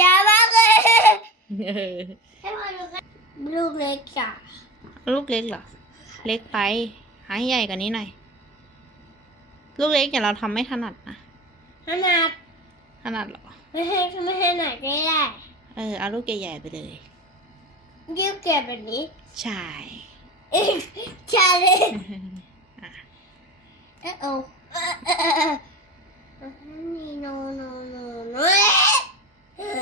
ยาวมากเลยเออให้มาดูกันลูกเล็กจ้ะลูกเล็กเหรอ เล็กไป หาให้ใหญ่กว่านี้หน่อย ลูกเล็กอย่าเราทำไม่ถนัดนะขนาดถนัดเหรอ ไม่ให้ไม่ให้หนักได้ได้เออเอาลูกใหญ่ๆไปเลยยืดเก็บแบบนี้ ใช่เอ๊ะชาเลยอะเอ๊ะโอ้เอ๊ะเอ๊ะเอ๊ะเอ๊ะนี่โนโนโนโนเอ๊ะ อะ ร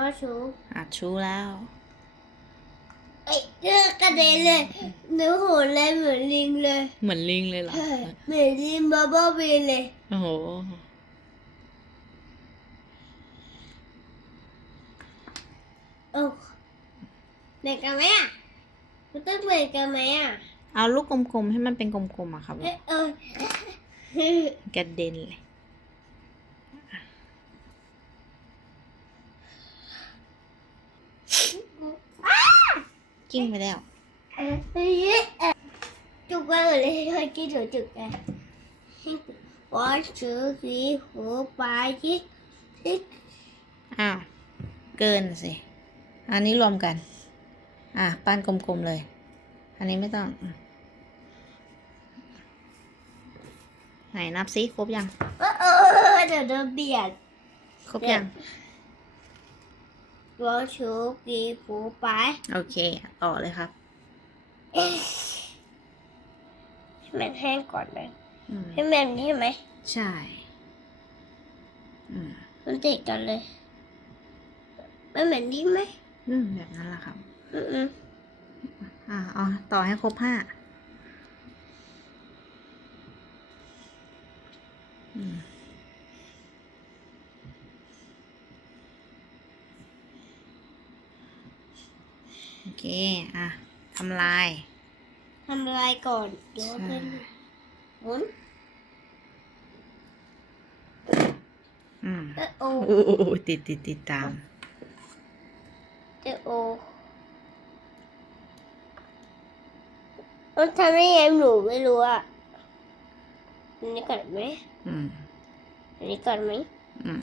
อชูอัดชูแล้วเอ้ยเลือกกระเด็นเลยหนูโหนเลยเหมือนลิงเลยเหมือนลิงเลยเหรอเหมือนลิงบับเบิ้ลบีเลยโอ้โหโอ้เหมือนกันไหมอะมันต้องเหมือนกันไหมอะ เอาลูกกลมๆ ให้มันเป็นกลมๆอะครับเอ๊ะเออกระเด็นเลย กิ้งไปแล้วเอ๊ะเอ๊ะเอ๊ะจุกไปหมดเลยเคยกินหนูจุกไงว่าชื่อสีหัวปลายที่ที่อ้าว เกินสิ อันนี้รวมกัน อะ ปั้นกลมๆเลย อันนี้ไม่ต้อง ไหนนับซิครบยัง เออเออเดี๋ยวโดนเบียดครบยังว่าชื่อสีหัวปลายโอเค ต่อเลยครับเอ๊ะให้มันแห้งก่อนเลยอืมให้มันนี่ไหม ใช่อืมมันติดกันเลยมันเหมือนนี่ไหม อืม แบบนั้นแหละครับ อืมอืมอ่าเอาต่อให้ครบห้าอืม โอเค อะทำลายทำอะไรก่อนเดี๋ยวเป็นใช่หมุนอืมเออโอโอ้โหติดติดติดตามเออโอมันทำได้ยังหนูไม่รู้อะ อันนี้ก่อนไหมอืมอันนี้ก่อนไหมอืม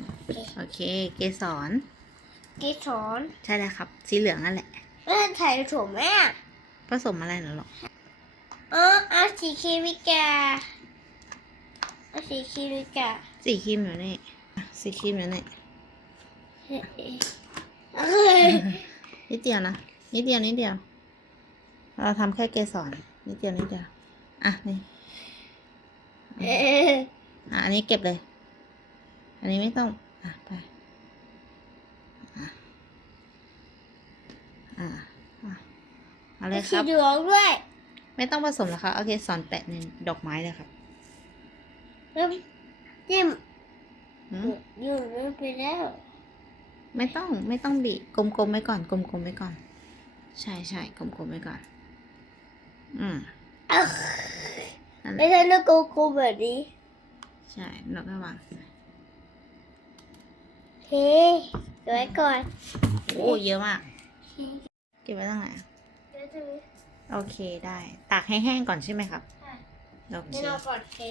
โอเค เกสรกีสอนใช่แล้วครับ สีเหลืองนั่นแหละเออถ่ายถูกไหมอะผสมอะไรเหรอหรออ๋อเอาสีคีวิกาเอาสีคีวิกาสีครีมอยู่นี่อะสีครีมอยู่นี่เอ๊ะเอ้ยนิดเดียวนะนิดเดียวนิดเดียว เราทำแค่เกสรนิดเดียวนิดเดียวอะนี่เอ๊ะอะอันนี้เก็บเลย อันนี้ไม่ต้อง อะไป อะอะอะเอาเลยคสีรับเหลืองด้วย ไม่ต้องผสมแล้วครับเอาเกสรแปะในดอกไม้เลยครับแล้วจิ้มหืมอยู่ลืมไปแล้ว ไม่ต้องไม่ต้องบีบกลมๆไว้ก่อน กลมๆไว้ก่อน ใช่ใช่กลมๆไว้ก่อน อืมอ้าวนั่นแห ไม่ละใช่ลูกโกโก้แบบนี้ ใช่แล้วก็วางเฮ้เดี๋ยวไว้ก่อนโอ้เยอะมาก เก็บไว้ตั้งไหนอะเดี๋ยวจะมีโอเคได้ ตากให้แห้งก่อนใช่ไหมครับใช่โอเคนี่เราก่อนเฮ้